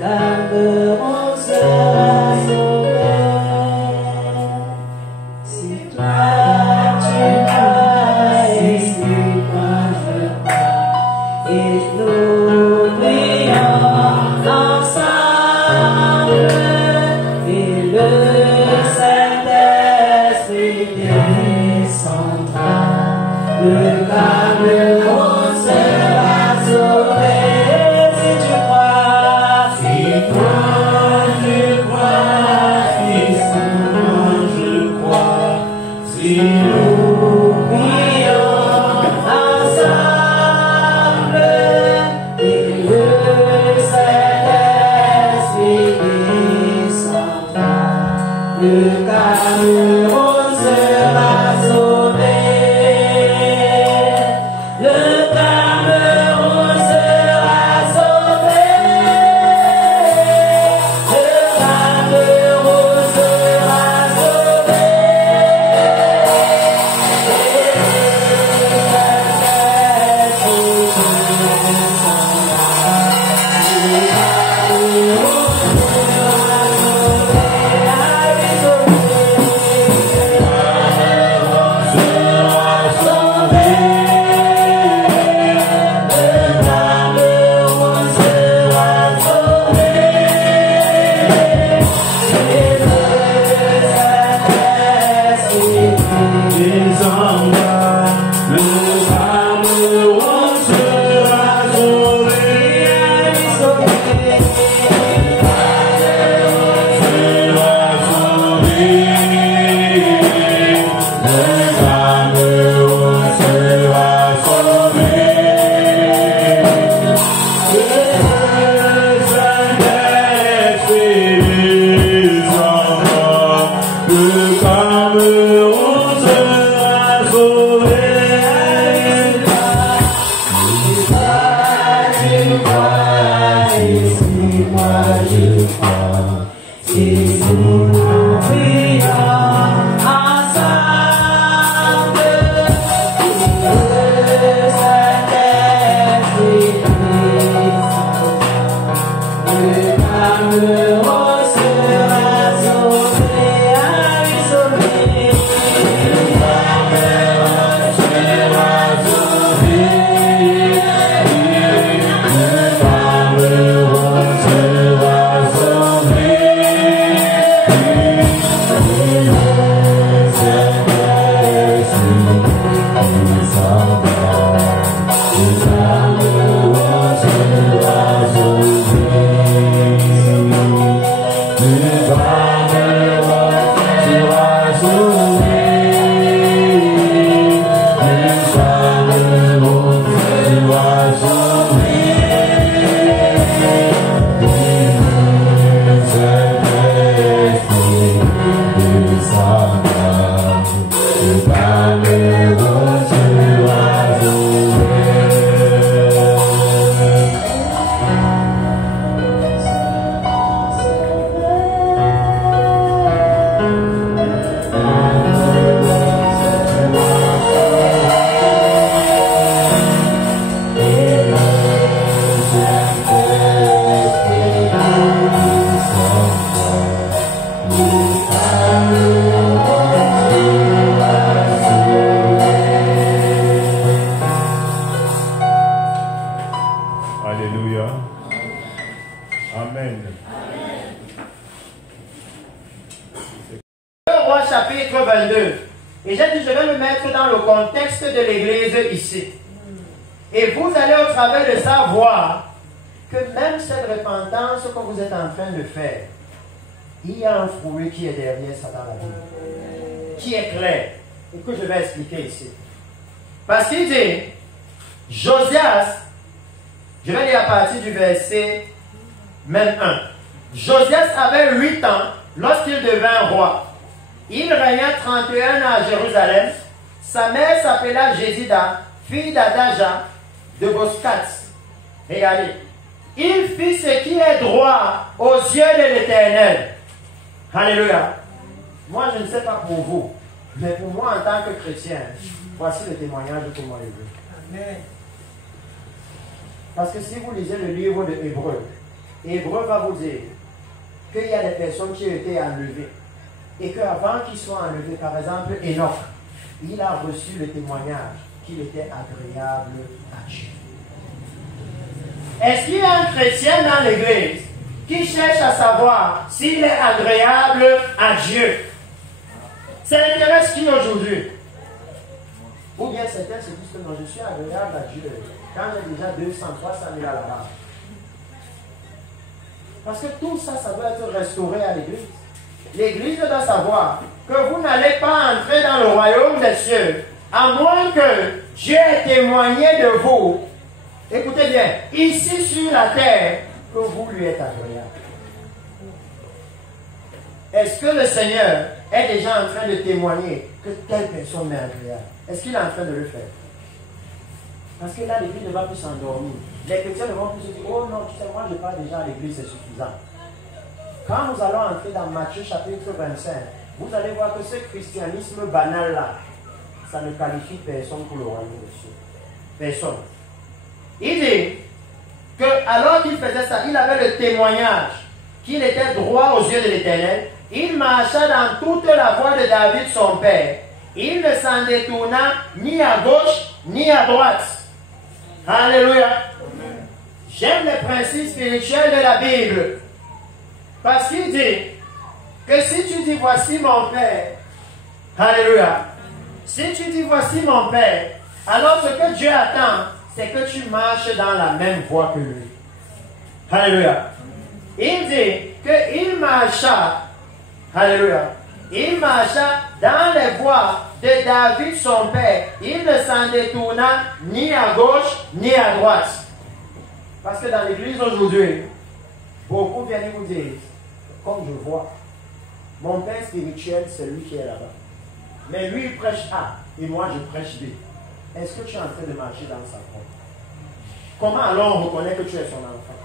Cameroun sera sauvé. Si toi tu crois et si moi je crois, et nous prions ensemble, et le Saint-Esprit descendra, le Cameroun sera sauvé. Si tu crois, si toi tu crois, et si moi je crois, si nous prions ensemble, et le Saint-Esprit descendra, le Cameroun sera sauvé. Le Cameroun sera sauvé. Le Cameroun sera sauvé. Chapitre 22. Et j'ai dit, je vais me mettre dans le contexte de l'église ici. Et vous allez au travers de ça voir que même cette repentance que vous êtes en train de faire, il y a un fruit qui est derrière ça dans la vie, qui est clair, et que je vais expliquer ici. Parce qu'il dit, Josias, je vais lire à partir du verset même 1. Josias avait 8 ans lorsqu'il devint roi. Il régna 31 ans à Jérusalem. Sa mère s'appela Jézida, fille d'Adaja de Boscat. Regardez. Il fit ce qui est droit aux yeux de l'Éternel. Alléluia. Moi, je ne sais pas pour vous, mais pour moi, en tant que chrétien, voici le témoignage que moi je veux. Amen. Parce que si vous lisez le livre de Hébreux, Hébreu va vous dire qu'il y a des personnes qui ont été enlevées. Et qu'avant qu'ils soient enlevés, par exemple, Enoch, il a reçu le témoignage qu'il était agréable à Dieu. Est-ce qu'il y a un chrétien dans l'église qui cherche à savoir s'il est agréable à Dieu? Ça intéresse qui aujourd'hui? Ou bien certains se disent que non, je suis agréable à Dieu quand j'ai déjà 200, 300 000 à la base. Parce que tout ça, ça doit être restauré à l'église. L'église doit savoir que vous n'allez pas entrer dans le royaume des cieux à moins que Dieu ait témoigné de vous. Écoutez bien, ici sur la terre, que vous lui êtes agréable. Est-ce que le Seigneur est déjà en train de témoigner que telle personne m'est agréable? Est-ce qu'il est en train de le faire? Parce que là, l'église ne va plus s'endormir. Les chrétiens ne vont plus se dire, oh non, tu sais, moi je pars déjà à l'église, c'est suffisant. Quand nous allons entrer dans Matthieu chapitre 25, vous allez voir que ce christianisme banal-là, ça ne qualifie personne pour le royaume des cieux. Personne. Il dit que alors qu'il faisait ça, il avait le témoignage qu'il était droit aux yeux de l'Éternel. Il marcha dans toute la voie de David son père. Il ne s'en détourna ni à gauche ni à droite. Alléluia. J'aime les principes spirituels de la Bible. Parce qu'il dit que si tu dis voici mon père, alléluia. Si tu dis voici mon père, alors ce que Dieu attend, c'est que tu marches dans la même voie que lui. Alléluia. Il dit qu'il marcha, alléluia, il marcha dans les voies de David son père. Il ne s'en détourna ni à gauche ni à droite. Parce que dans l'église aujourd'hui, beaucoup viennent vous dire, comme je vois, mon père spirituel, c'est lui qui est là-bas. Mais lui, il prêche A et moi, je prêche B. Est-ce que tu es en train de marcher dans sa voie? Comment alors on reconnaît que tu es son enfant?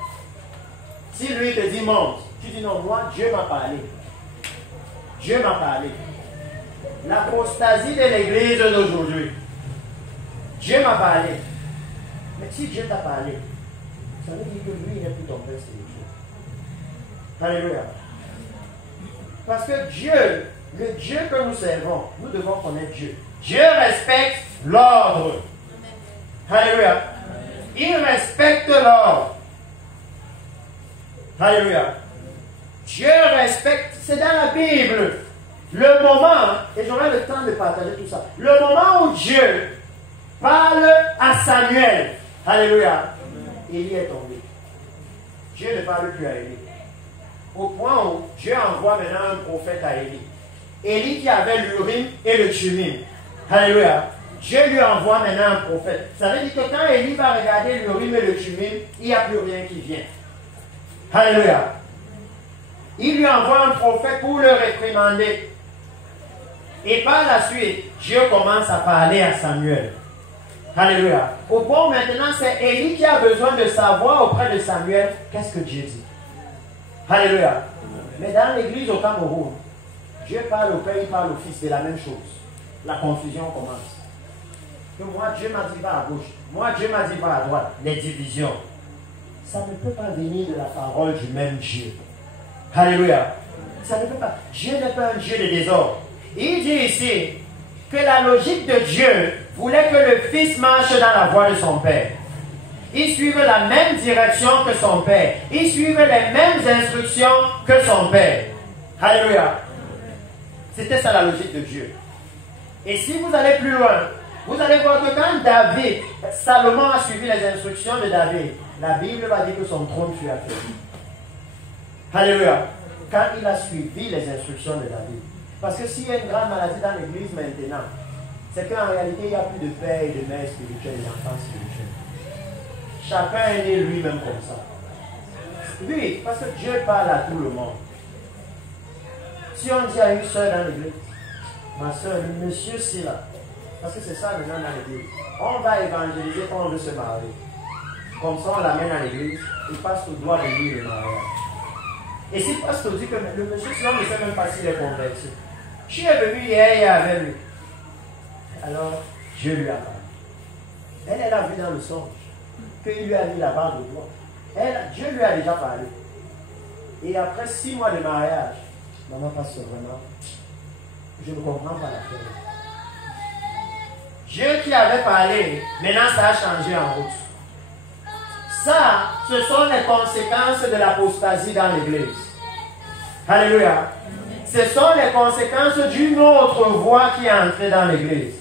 Si lui te dit monte, tu dis non, moi, Dieu m'a parlé. Dieu m'a parlé. L'apostasie de l'église d'aujourd'hui. Dieu m'a parlé. Mais si Dieu t'a parlé, ça veut dire que lui n'est plus ton père spirituel. Alléluia. Parce que Dieu, le Dieu que nous servons, nous devons connaître Dieu. Dieu respecte l'ordre. Alléluia. Il respecte l'ordre. Alléluia. Dieu respecte, c'est dans la Bible. Le moment, et j'aurai le temps de partager tout ça, le moment où Dieu parle à Samuel, alléluia, Élie est tombé. Dieu ne parle plus à Élie. Au point où Dieu envoie maintenant un prophète à Élie. Élie qui avait l'Urim et le Thummim. Alléluia. Dieu lui envoie maintenant un prophète. Ça veut dire que quand Élie va regarder l'Urim et le Thummim, il n'y a plus rien qui vient. Alléluia. Il lui envoie un prophète pour le réprimander. Et par la suite, Dieu commence à parler à Samuel. Alléluia. Au point où maintenant, c'est Élie qui a besoin de savoir auprès de Samuel qu'est-ce que Dieu dit. Alléluia. Mais dans l'église au Cameroun, Dieu parle au Père, il parle au Fils, c'est la même chose. La confusion commence. Que moi, Dieu m'a dit va à gauche. Moi, Dieu m'a dit va à droite. Les divisions. Ça ne peut pas venir de la parole du même Dieu. Alléluia. Ça ne peut pas. Dieu n'est pas un Dieu de désordre. Il dit ici que la logique de Dieu voulait que le Fils marche dans la voie de son Père. Il suive la même direction que son Père. Il suive les mêmes instructions que son Père. Alléluia. C'était ça la logique de Dieu. Et si vous allez plus loin, vous allez voir que quand Salomon a suivi les instructions de David, la Bible va dire que son trône fut affaibli. Alléluia. Quand il a suivi les instructions de David. Parce que s'il y a une grande maladie dans l'église maintenant, c'est qu'en réalité, il n'y a plus de père et de mère spirituels et d'enfants spirituels. Chacun est né lui-même comme ça. Oui, parce que Dieu parle à tout le monde. Si on dit à une soeur dans l'église, ma soeur, le monsieur c'est là, parce que c'est ça maintenant dans l'église, on va évangéliser quand on veut se marier. Comme ça, on l'amène à l'église, il passe au doigt de lui le mariage. Et si le pasteur dit que le monsieur, sinon, ne sait même pas s'il est converti. Je suis venu hier et avec lui. Alors, Dieu lui a parlé. Elle a vu dans le songe qu'il lui a mis la barre de doigt. Dieu lui a déjà parlé. Et après 6 mois de mariage, maman passe vraiment, je ne comprends pas la chose. Dieu qui avait parlé, maintenant ça a changé en route. Ça, ce sont les conséquences de l'apostasie dans l'église. Alléluia. Ce sont les conséquences d'une autre voix qui est entrée dans l'église.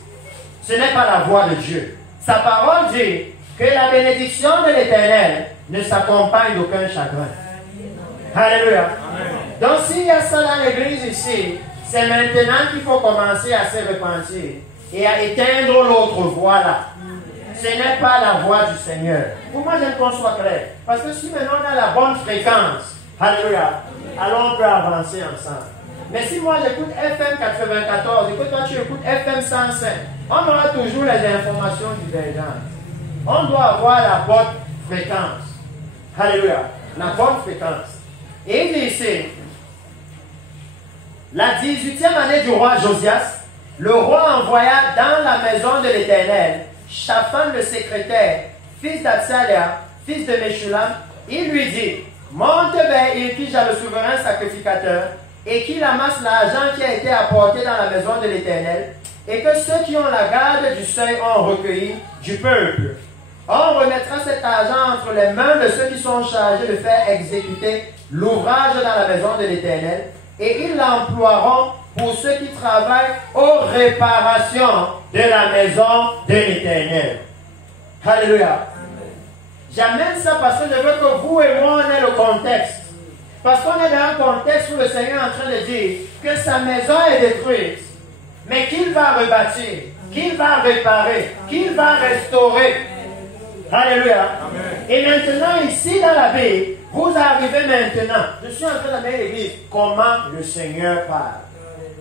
Ce n'est pas la voix de Dieu. Sa parole dit que la bénédiction de l'Éternel ne s'accompagne d'aucun chagrin. Alléluia. Donc s'il y a ça dans l'église ici, c'est maintenant qu'il faut commencer à se repentir et à éteindre l'autre voix là. Ce n'est pas la voix du Seigneur. Pour moi, j'aime qu'on soit clair. Parce que si maintenant on a la bonne fréquence, alléluia, alors on peut avancer ensemble. Mais si moi j'écoute FM 94 et que toi tu écoutes FM 105, on aura toujours les informations divergentes. On doit avoir la bonne fréquence. Alléluia. La bonne fréquence. Et il dit ici, la 18e année du roi Josias, le roi envoya dans la maison de l'Éternel Shaphan le secrétaire, fils d'Absalia, fils de Meshulam. Il lui dit, monte vers Ilkija le souverain sacrificateur, et qu'il amasse l'argent qui a été apporté dans la maison de l'Éternel, et que ceux qui ont la garde du seuil ont recueilli du peuple. On remettra cet argent entre les mains de ceux qui sont chargés de faire exécuter l'ouvrage dans la maison de l'Éternel, et ils l'emploieront pour ceux qui travaillent aux réparations de la maison de l'Éternel. Alléluia. J'amène ça parce que je veux que vous et moi on ait le contexte. Parce qu'on est dans un contexte où le Seigneur est en train de dire que sa maison est détruite, mais qu'il va rebâtir, qu'il va réparer, qu'il va restaurer. Alléluia. Amen. Et maintenant, ici dans la Bible, vous arrivez maintenant. Je suis en train d'amener l'église. Comment le Seigneur parle.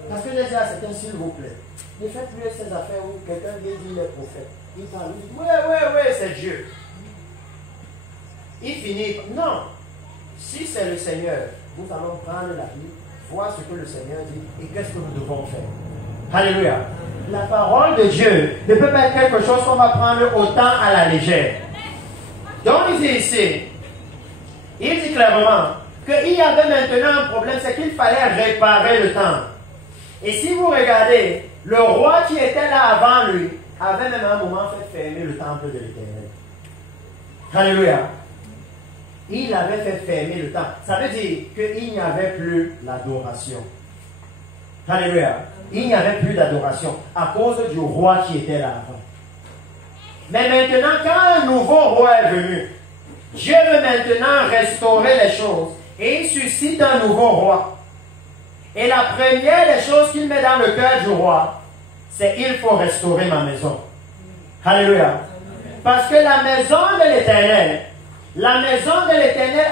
Parce que j'ai dit à certains, s'il vous plaît, ne faites plus ces affaires où quelqu'un vient dire les prophètes. Il parle, il dit, oui, c'est Dieu. Il finit, non. Si c'est le Seigneur, nous allons prendre la Bible, voir ce que le Seigneur dit et qu'est-ce que nous devons faire. Alléluia. La parole de Dieu ne peut pas être quelque chose qu'on va prendre autant à la légère. Donc il dit ici, il dit clairement qu'il y avait maintenant un problème, c'est qu'il fallait réparer le temple. Et si vous regardez, le roi qui était là avant lui avait même à un moment fait fermer le temple de l'Éternel. Alléluia. Il avait fait fermer le temple. Ça veut dire qu'il n'y avait plus l'adoration. Alléluia. Il n'y avait plus d'adoration à cause du roi qui était là avant. Mais maintenant, quand un nouveau roi est venu, Dieu veut maintenant restaurer les choses et il suscite un nouveau roi. Et la première des choses qu'il met dans le cœur du roi, c'est il faut restaurer ma maison. Alléluia. Parce que la maison de l'Éternel,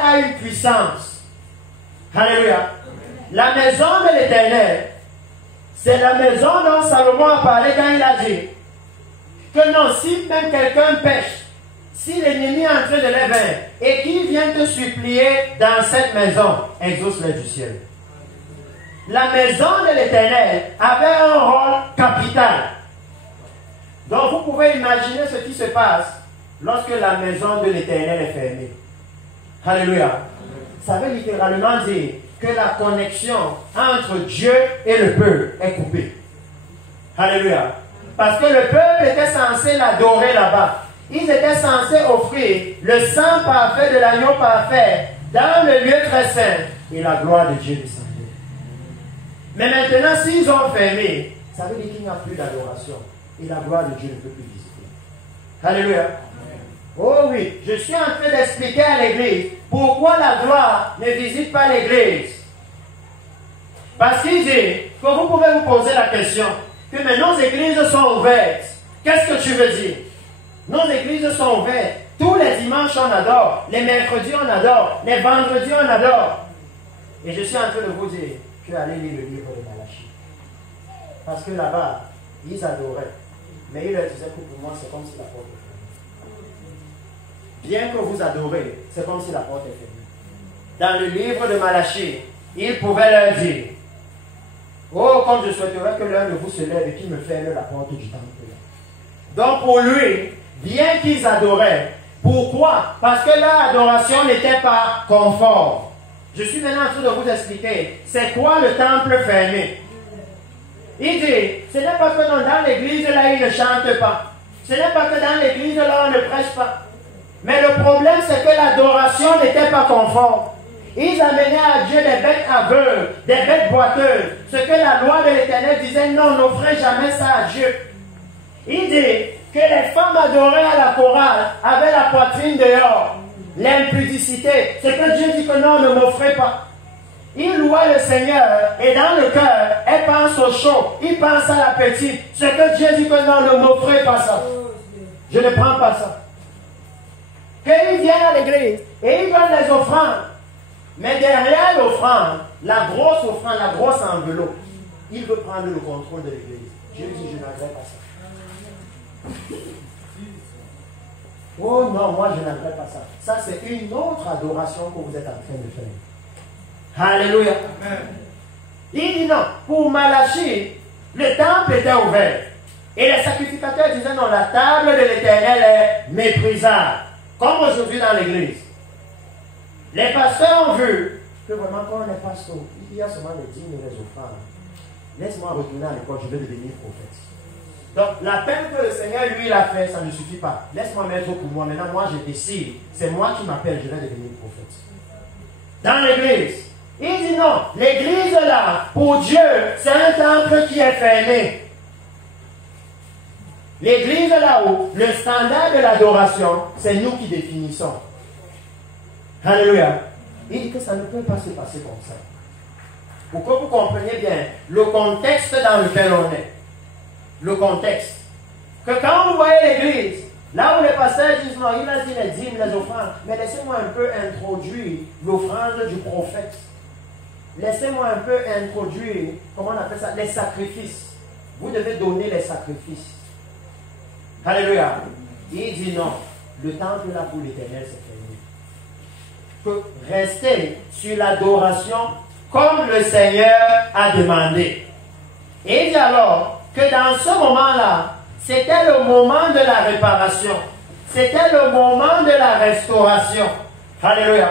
a une puissance. Alléluia. La maison de l'Éternel, c'est la maison dont Salomon a parlé quand il a dit que non, si même quelqu'un pêche, si l'ennemi est en train de les vaincre et qu'il vient te supplier dans cette maison, exauce-le du ciel. La maison de l'Éternel avait un rôle capital. Donc vous pouvez imaginer ce qui se passe lorsque la maison de l'Éternel est fermée. Alléluia. Ça veut littéralement dire que la connexion entre Dieu et le peuple est coupée. Alléluia. Parce que le peuple était censé l'adorer là-bas. Ils étaient censés offrir le sang parfait de l'agneau parfait dans le lieu très saint. Et la gloire de Dieu descendait. Mais maintenant, s'ils ont fermé, ça veut dire qu'il n'y a plus d'adoration. Et la gloire de Dieu ne peut plus visiter. Alléluia. Oh oui, je suis en train d'expliquer à l'église pourquoi la gloire ne visite pas l'église. Parce qu'il dit que vous pouvez vous poser la question que mais nos églises sont ouvertes. Qu'est-ce que tu veux dire? Nos églises sont ouvertes. Tous les dimanches on adore, les mercredis on adore, les vendredis on adore. Et je suis en train de vous dire que allez lire le livre de Malachie. Parce que là-bas, ils adoraient. Mais ils leur disaient que pour moi c'est comme si la porte est fermée. Bien que vous adorez, c'est comme si la porte est fermée. Dans le livre de Malachie, il pouvait leur dire, oh, comme je souhaiterais que l'un de vous se lève et qu'il me ferme la porte du temple. Donc pour lui, bien qu'ils adoraient, pourquoi? Parce que leur adoration n'était pas conforme. Je suis maintenant en train de vous expliquer c'est quoi le temple fermé. Il dit, ce n'est pas que dans l'église là, ils ne chantent pas. Ce n'est pas que dans l'église là, on ne prêche pas. Mais le problème, c'est que l'adoration n'était pas conforme. Ils amenaient à Dieu des bêtes aveugles, des bêtes boiteuses. Ce que la loi de l'Éternel disait, non, n'offrez jamais ça à Dieu. Il dit que les femmes adorées à la chorale avaient la poitrine dehors. L'impudicité. C'est que Dieu dit que non, ne m'offrez pas. Il louait le Seigneur et dans le cœur, elle pense au chaud, il pense à la petite. Ce que Dieu dit que non, ne m'offrez pas ça. Je ne prends pas ça. Qu'ils viennent à l'église et ils donnent les offrandes. Mais derrière l'offrande, la grosse enveloppe, il veut prendre le contrôle de l'église. Dieu dit, je n'aimerais pas ça. Oh non, moi je n'aimerais pas ça. Ça c'est une autre adoration que vous êtes en train de faire. Alléluia. Amen. Il dit non, pour Malachie, le temple était ouvert. Et les sacrificateurs disaient non, la table de l'Éternel est méprisable. Comme aujourd'hui dans l'église. Les pasteurs ont vu que vraiment quand on est pasteur, il y a seulement les dîmes et les offrandes. Laisse-moi retourner à l'école, je vais devenir prophète. Donc l'appel que le Seigneur lui a fait, ça ne suffit pas. Laisse-moi mettre pour moi. Maintenant, moi je décide. C'est moi qui m'appelle, je vais devenir prophète. Dans l'église, il dit non, l'église là, pour Dieu, c'est un temple qui est fermé. L'église là-haut, le standard de l'adoration, c'est nous qui définissons. Alléluia. Il dit que ça ne peut pas se passer comme ça. Pour que vous compreniez bien le contexte dans lequel on est. Le contexte. Que quand vous voyez l'église, là où les pasteurs disent non, il a dit les dîmes, les offrandes, mais laissez-moi un peu introduire l'offrande du prophète. Laissez-moi un peu introduire, comment on appelle ça, les sacrifices. Vous devez donner les sacrifices. Alléluia. Il dit non, le temple là pour l'Éternel c'est fermé. Que rester sur l'adoration comme le Seigneur a demandé. Et il dit alors que dans ce moment-là, c'était le moment de la réparation. C'était le moment de la restauration. Alléluia.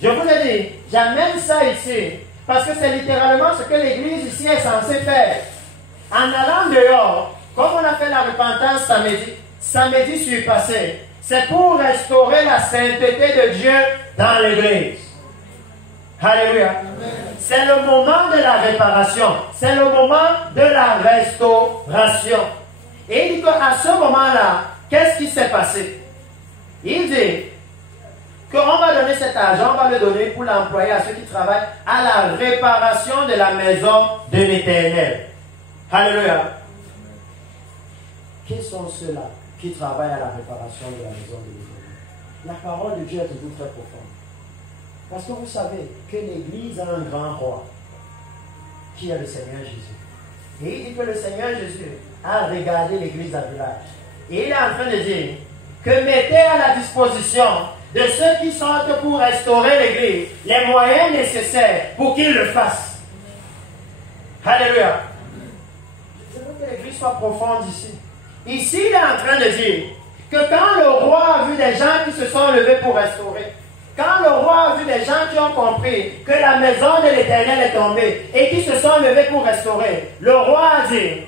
Je vous ai dit, j'amène ça ici, parce que c'est littéralement ce que l'Église ici est censée faire. En allant dehors, comme on a fait la repentance samedi surpassé, c'est pour restaurer la sainteté de Dieu dans l'Église. Alléluia. C'est le moment de la réparation. C'est le moment de la restauration. Et il dit qu'à ce moment-là, qu'est-ce qui s'est passé? Il dit qu'on va donner cet argent, on va le donner pour l'employer à ceux qui travaillent à la réparation de la maison de l'Éternel. Alléluia. Qui sont ceux-là qui travaillent à la réparation de la maison de l'Éternel? La parole de Dieu est toujours très profonde. Parce que vous savez que l'Église a un grand roi, qui est le Seigneur Jésus. Et il dit que le Seigneur Jésus a regardé l'Église à village. Et il est en train de dire que mettez à la disposition de ceux qui sortent pour restaurer l'Église les moyens nécessaires pour qu'ils le fassent. Alléluia. Je veux que l'Église soit profonde ici. Ici, il est en train de dire que quand le roi a vu des gens qui se sont levés pour restaurer, quand le roi a vu des gens qui ont compris que la maison de l'Éternel est tombée et qui se sont levés pour restaurer, le roi a dit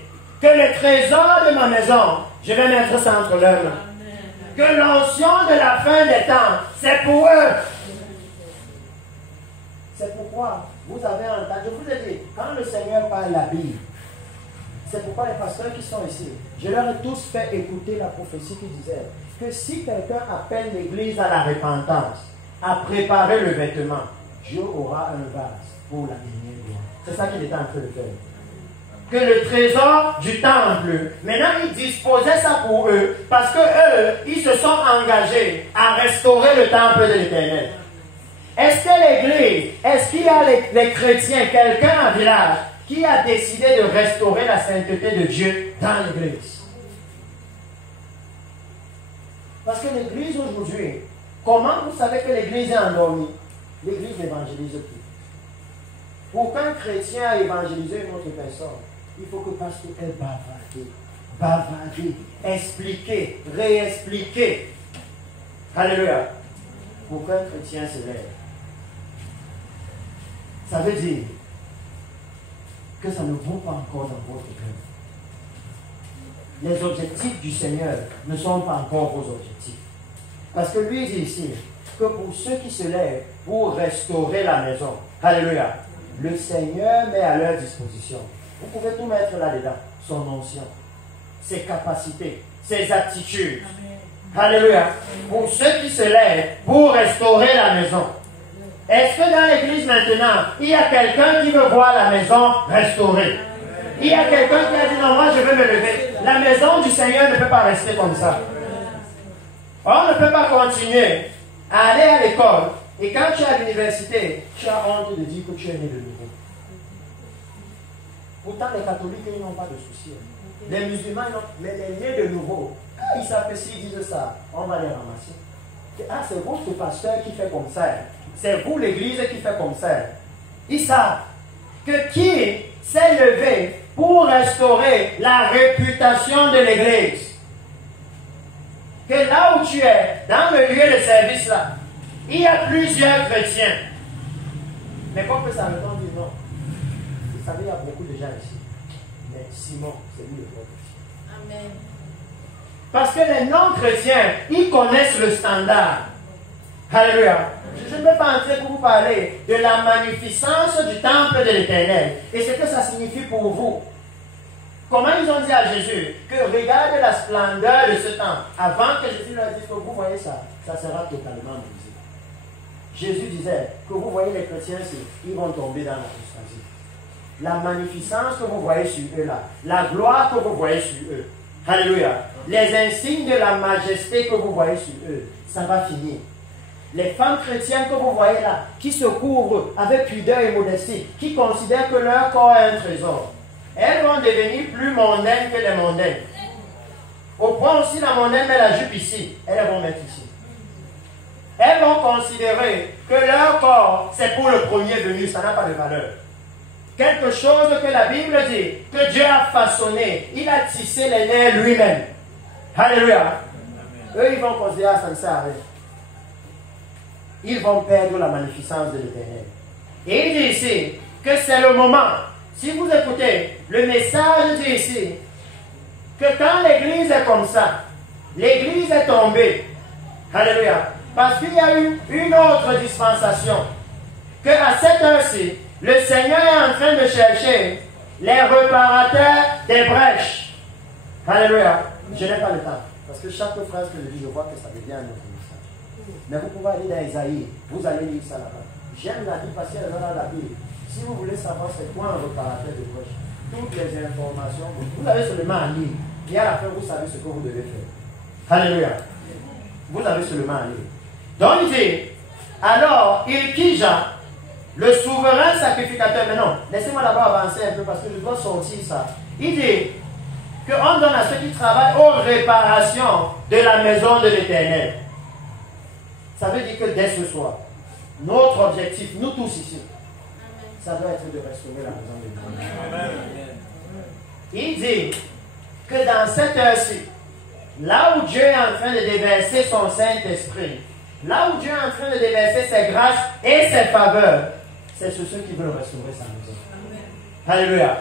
que le trésor de ma maison, je vais mettre ça entre leurs mains. Que l'onction de la fin des temps, c'est pour eux. C'est pourquoi vous avez entendu, je vous ai dit, quand le Seigneur parle la Bible, c'est pourquoi les pasteurs qui sont ici, je leur ai tous fait écouter la prophétie qui disait que si quelqu'un appelle l'Église à la repentance, à préparer le vêtement, Dieu aura un vase pour la dernière gloire. C'est ça qu'il était en train de faire. Que le trésor du temple, maintenant ils disposaient ça pour eux, parce que eux, ils se sont engagés à restaurer le temple de l'Éternel. Est-ce que l'Église, est-ce qu'il y a les chrétiens, quelqu'un en village, qui a décidé de restaurer la sainteté de Dieu dans l'Église? Parce que l'Église aujourd'hui, comment vous savez que l'Église est endormie? L'Église n'évangélise plus. Pour qu'un chrétien a évangélisé une autre personne, il faut que parce qu'elle bavarder, expliquer, réexpliquer. Alléluia. Pour qu'un chrétien se lève. Ça veut dire que ça ne vaut pas encore dans votre cœur. Les objectifs du Seigneur ne sont pas encore vos objectifs. Parce que lui dit ici que pour ceux qui se lèvent pour restaurer la maison, alléluia, le Seigneur met à leur disposition. Vous pouvez tout mettre là-dedans. Son onction, ses capacités, ses aptitudes. Alléluia. Pour ceux qui se lèvent pour restaurer la maison. Est-ce que dans l'église maintenant, il y a quelqu'un qui veut voir la maison restaurée? Il y a quelqu'un qui a dit non, moi je veux me lever. La maison du Seigneur ne peut pas rester comme ça. On ne peut pas continuer à aller à l'école et quand tu es à l'université, tu as honte de dire que tu es né de nouveau. Pourtant, les catholiques, ils n'ont pas de soucis. Les musulmans, non. Mais les nés de nouveau, quand ils s'apprécient, ils disent ça, on va les ramasser. Ah, c'est votre pasteur qui fait comme ça. C'est vous, l'église, qui fait comme ça. Ils savent que qui s'est levé pour restaurer la réputation de l'église. Que là où tu es, dans le lieu de service là, il y a plusieurs chrétiens. Mais comme ça répond, dit non. Vous savez, il y a beaucoup de gens ici. Mais Simon, c'est lui le vrai chrétien. Amen. Parce que les non-chrétiens, ils connaissent le standard. Alléluia. Je ne vais pas entrer pour vous parler de la magnificence du temple de l'Éternel. Et ce que ça signifie pour vous. Comment ils ont dit à Jésus que regarde la splendeur de ce temple. Avant que Jésus leur dise que vous voyez ça, ça sera totalement brisé. Jésus disait que vous voyez les chrétiens ici, ils vont tomber dans l'apostasie. La magnificence que vous voyez sur eux là, la gloire que vous voyez sur eux. Alléluia. Les insignes de la majesté que vous voyez sur eux, ça va finir. Les femmes chrétiennes que vous voyez là, qui se couvrent avec pudeur et modestie, qui considèrent que leur corps est un trésor, elles vont devenir plus mondaines que les mondaines. Au point aussi, la mondaine met la jupe ici, elles vont mettre ici. Elles vont considérer que leur corps, c'est pour le premier venu, ça n'a pas de valeur. Quelque chose que la Bible dit, que Dieu a façonné, il a tissé les nerfs lui-même. Alléluia. Eux, ils vont considérer ça ne sert à rien. Ils vont perdre la magnificence de l'Éternel. Et il dit ici que c'est le moment. Si vous écoutez, le message dit ici que quand l'église est comme ça, l'église est tombée. Alléluia. Parce qu'il y a eu une autre dispensation. Qu'à cette heure-ci, le Seigneur est en train de chercher les réparateurs des brèches. Alléluia. Je n'ai pas le temps. Parce que chaque phrase que je dis, je vois que ça devient un autre message. Mais vous pouvez aller dans Isaïe. Vous allez lire ça là-bas. J'aime la Bible parce qu'elle est dans la Bible. Si vous voulez savoir c'est quoi un réparateur de brèche, toutes les informations, vous avez seulement à lire. Et à la fin, vous savez ce que vous devez faire. Alléluia. Vous avez seulement à lire. Donc il dit, alors Ilkija, le souverain sacrificateur, mais non, laissez-moi d'abord avancer un peu parce que je dois sortir ça. Il dit qu'on donne à ceux qui travaillent aux réparations de la maison de l'Éternel. Ça veut dire que dès ce soir, notre objectif, nous tous ici, ça doit être de restaurer la maison de l'Éternel. Il dit que dans cette heure-ci, là où Dieu est en train de déverser son Saint-Esprit, là où Dieu est en train de déverser ses grâces et ses faveurs, c'est sur ceux qui veulent restaurer sa maison. Alléluia.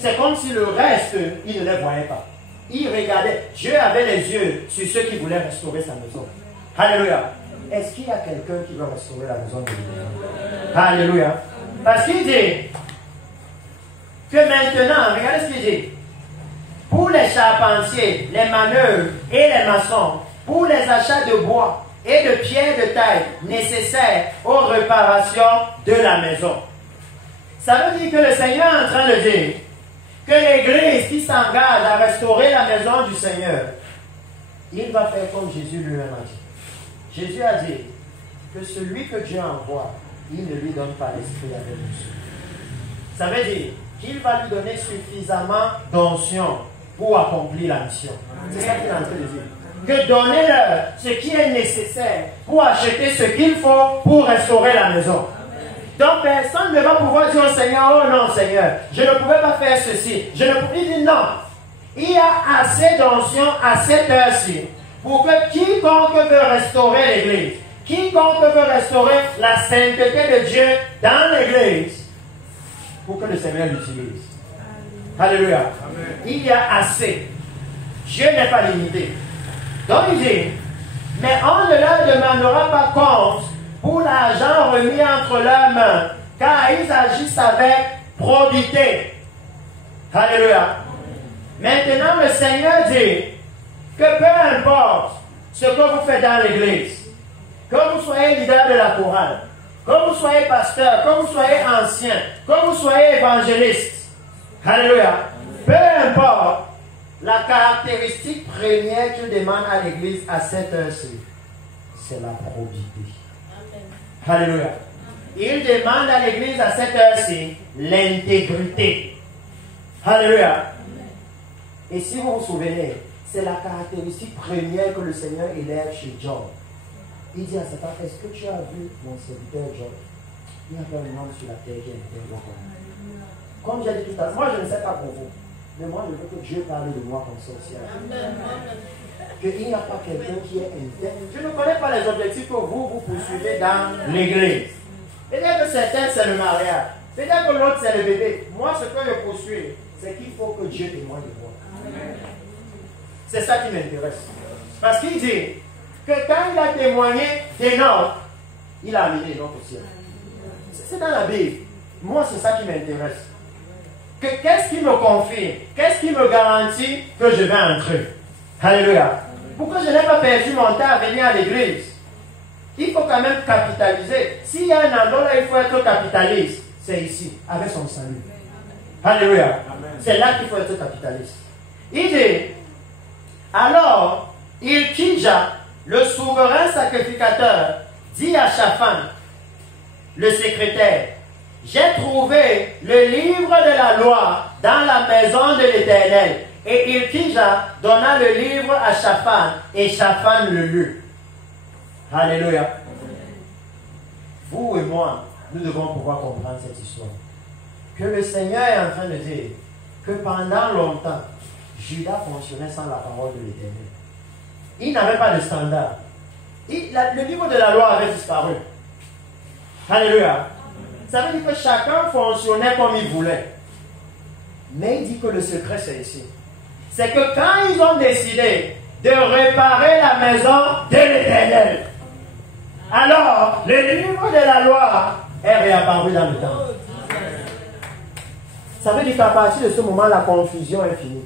C'est comme si le reste, ils ne les voyaient pas. Ils regardaient. Dieu avait les yeux sur ceux qui voulaient restaurer sa maison. Alléluia. Est-ce qu'il y a quelqu'un qui veut restaurer la maison de Dieu? Alléluia. Parce qu'il dit que maintenant, regardez ce qu'il dit. Pour les charpentiers, les manœuvres et les maçons, pour les achats de bois et de pierres de taille nécessaires aux réparations de la maison. Ça veut dire que le Seigneur est en train de dire que l'Église qui s'engage à restaurer la maison du Seigneur, il va faire comme Jésus lui-même a dit. Jésus a dit que celui que Dieu envoie, il ne lui donne pas l'esprit avec lui. Ça veut dire qu'il va lui donner suffisamment d'onction pour accomplir la mission. C'est ça qu'il est en train de dire. Que donnez-leur ce qui est nécessaire pour acheter ce qu'il faut pour restaurer la maison. Donc personne ne va pouvoir dire au Seigneur, oh non Seigneur, je ne pouvais pas faire ceci. Je ne pouvais dire non. Il y a assez d'onction à cette heure-ci pour que quiconque veut restaurer l'Église, quiconque veut restaurer la sainteté de Dieu dans l'Église, pour que le Seigneur l'utilise. Alléluia. Amen. Il y a assez. Dieu n'est pas limité. Donc il dit, mais on ne leur demandera pas compte pour l'argent remis entre leurs mains, car ils agissent avec probité. Alléluia. Maintenant, le Seigneur dit que peu importe ce que vous faites dans l'église, que vous soyez leader de la chorale, que vous soyez pasteur, que vous soyez ancien, que vous soyez évangéliste, alléluia, peu importe, la caractéristique première qu'il demande à l'église à cette heure-ci, c'est la probité. Alléluia. Il demande à l'église à cette heure-ci l'intégrité. Alléluia. Et si vous vous souvenez, c'est la caractéristique première que le Seigneur élève chez Job. Il dit à Satan, est-ce que tu as vu mon serviteur Job? Il n'y a pas un homme sur la terre qui est intègre comme j'ai dit tout à l'heure, moi je ne sais pas pour vous, mais moi je veux que Dieu parle de moi comme social. Qu'il n'y a pas quelqu'un qui est intègre. Je ne connais pas les objectifs que vous poursuivez dans l'église. Peut-être que certains c'est le mariage, peut-être que l'autre c'est le bébé. Moi ce que je poursuis, c'est qu'il faut que Dieu témoigne de moi. C'est ça qui m'intéresse. Parce qu'il dit que quand il a témoigné des nôtres, il a amené les nôtres au ciel. C'est dans la Bible. Moi, c'est ça qui m'intéresse. Qu'est-ce qui me confirme? Qu'est-ce qui me garantit que je vais entrer? Alléluia. Pourquoi je n'ai pas perdu mon temps à venir à l'église? Il faut quand même capitaliser. S'il y a un endroit là, il faut être capitaliste. C'est ici, avec son salut. Alléluia. C'est là qu'il faut être capitaliste. Il dit, alors, Ilkija, le souverain sacrificateur, dit à Shaphan, le secrétaire, j'ai trouvé le livre de la loi dans la maison de l'Éternel. Et Ilkija donna le livre à Shaphan, et Shaphan le lut. Alléluia. Vous et moi, nous devons pouvoir comprendre cette histoire. Que le Seigneur est en train de dire que pendant longtemps, Judas fonctionnait sans la parole de l'Éternel. Il n'avait pas de standard. Le livre de la loi avait disparu. Alléluia. Ça veut dire que chacun fonctionnait comme il voulait. Mais il dit que le secret c'est ici. C'est que quand ils ont décidé de réparer la maison de l'Éternel, alors le livre de la loi est réapparu dans le temple. Ça veut dire qu'à partir de ce moment, la confusion est finie.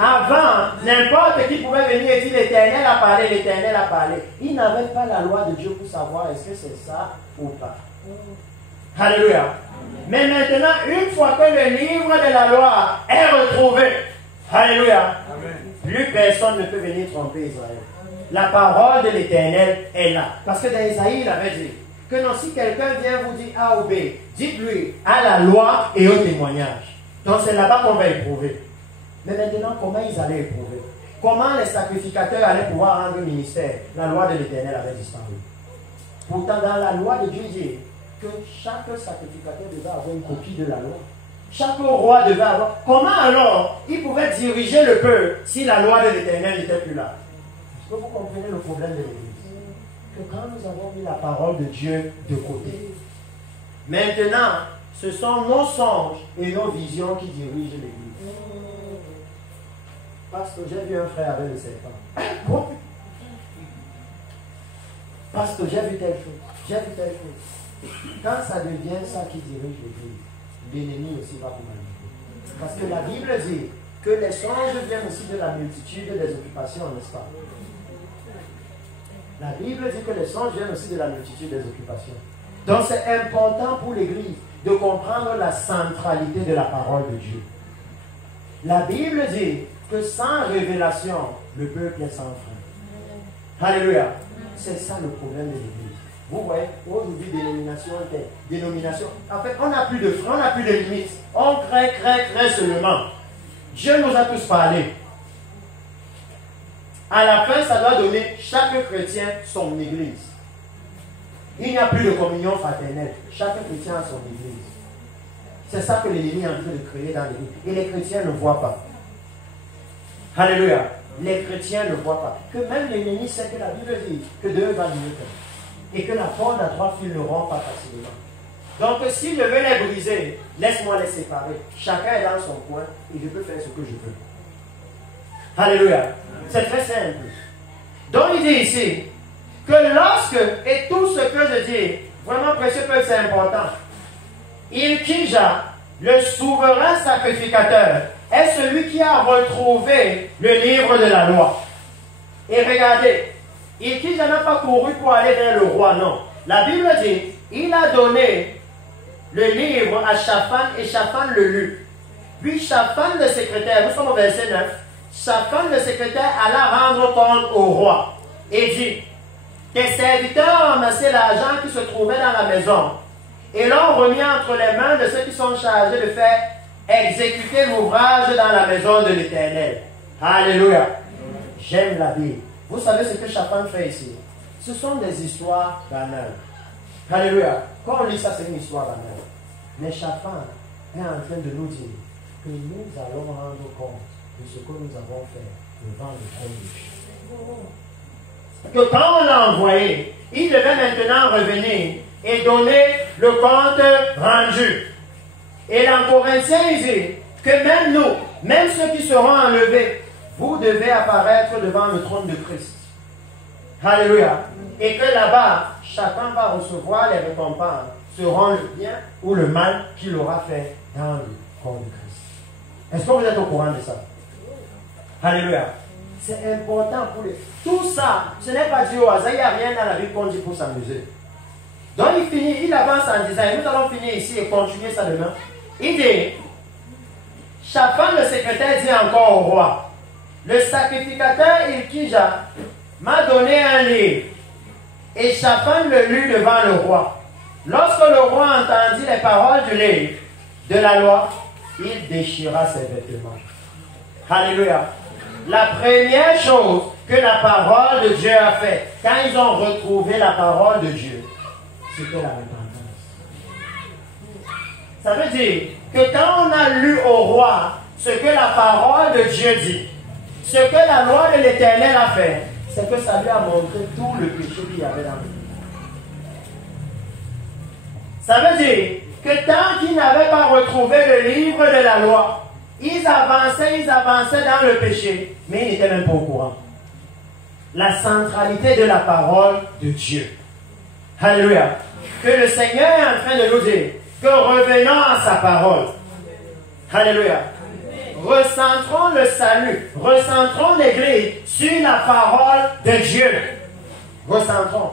Avant, n'importe qui pouvait venir et dire l'Éternel a parlé, l'Éternel a parlé. Il n'avait pas la loi de Dieu pour savoir est-ce que c'est ça ou pas. Alléluia. Mais maintenant, une fois que le livre de la loi est retrouvé, alléluia, plus personne ne peut venir tromper Israël. La parole de l'Éternel est là. Parce que dans Isaïe, il avait dit que non, si quelqu'un vient vous dire A ou B, dites-lui à la loi et au témoignage. Donc c'est là-bas qu'on va éprouver. Mais maintenant, comment ils allaient éprouver? Comment les sacrificateurs allaient pouvoir rendre le ministère? La loi de l'Éternel avait disparu. Pourtant, dans la loi de Dieu, il dit que chaque sacrificateur devait avoir une copie de la loi. Chaque roi devait avoir. Comment alors il pouvait diriger le peuple si la loi de l'Éternel n'était plus là? Est-ce que vous comprenez le problème de l'Église? Que quand nous avons mis la parole de Dieu de côté, maintenant, ce sont nos songes et nos visions qui dirigent l'Église. Parce que j'ai vu un frère avec le serpent. Parce que j'ai vu telle chose. J'ai vu telle chose. Quand ça devient ça qui dirige l'Église, l'ennemi aussi va vous manipuler. Parce que la Bible dit que les songes viennent aussi de la multitude des occupations, n'est-ce pas? La Bible dit que les songes viennent aussi de la multitude des occupations. Donc c'est important pour l'Église de comprendre la centralité de la parole de Dieu. La Bible dit que sans révélation, le peuple est sans frein. Alléluia. C'est ça le problème de l'Église. Vous voyez, aujourd'hui, dénomination. En fait, on n'a plus de frein, on n'a plus de limites. On crée seulement. Dieu nous a tous parlé. À la fin, ça doit donner chaque chrétien son église. Il n'y a plus de communion fraternelle. Chaque chrétien a son église. C'est ça que l'ennemi est en train de créer dans l'église. Et les chrétiens ne voient pas. Alléluia. Les chrétiens ne voient pas. Que même l'ennemi sait que la Bible dit que Dieu va nous et que la porte à trois fils ne rompt pas facilement. Donc si je veux les briser, laisse-moi les séparer. Chacun est dans son coin et je peux faire ce que je veux. Alléluia. C'est très simple. Donc il dit ici que lorsque, et tout ce que je dis, vraiment précieux, c'est important. Ilkija, le souverain sacrificateur, est celui qui a retrouvé le livre de la loi. Et regardez, Ilkija n'a pas couru pour aller vers le roi, non. La Bible dit, il a donné le livre à Shaphan et Shaphan le lut. Puis Shaphan le secrétaire, nous sommes au verset 9, Shaphan le secrétaire alla rendre compte au roi et dit, tes serviteurs ont amassé l'argent qui se trouvait dans la maison et l'ont remis entre les mains de ceux qui sont chargés de faire exécuter l'ouvrage dans la maison de l'Éternel. Alléluia. J'aime la Bible. Vous savez ce que Shaphan fait ici? Ce sont des histoires banales. Alléluia. Quand on lit ça, c'est une histoire banale. Mais Shaphan est en train de nous dire que nous allons rendre compte de ce que nous avons fait devant le trône de Dieu. Que quand on l'a envoyé, il devait maintenant revenir et donner le compte rendu. Et dans Corinthiens, il dit que même nous, même ceux qui seront enlevés, vous devez apparaître devant le trône de Christ. Alléluia. Et que là-bas, chacun va recevoir les récompenses, seront le bien ou le mal qu'il aura fait dans le corps de Christ. Est-ce que vous êtes au courant de ça? Alléluia. C'est important pour les... Tout ça, ce n'est pas dit au hasard. Il n'y a rien dans la Bible qu'on dit pour s'amuser. Donc il finit, il avance en disant, et nous allons finir ici et continuer ça demain. Il dit, Shaphan le secrétaire dit encore au roi, le sacrificateur Ilkija m'a donné un livre. Et Shaphan le lut devant le roi. Lorsque le roi entendit les paroles du livre de la loi, il déchira ses vêtements. Alléluia. La première chose que la parole de Dieu a fait, quand ils ont retrouvé la parole de Dieu, c'était la repentance. Ça veut dire que quand on a lu au roi ce que la parole de Dieu dit, ce que la loi de l'Éternel a fait, c'est que ça lui a montré tout le péché qu'il y avait dans lui. Ça veut dire que tant qu'ils n'avaient pas retrouvé le livre de la loi, ils avançaient dans le péché, mais ils n'étaient même pas au courant. La centralité de la parole de Dieu. Alléluia. Que le Seigneur est en train de nous dire que revenons à sa parole. Alléluia. Recentrons le salut, recentrons l'Église sur la parole de Dieu. Recentrons.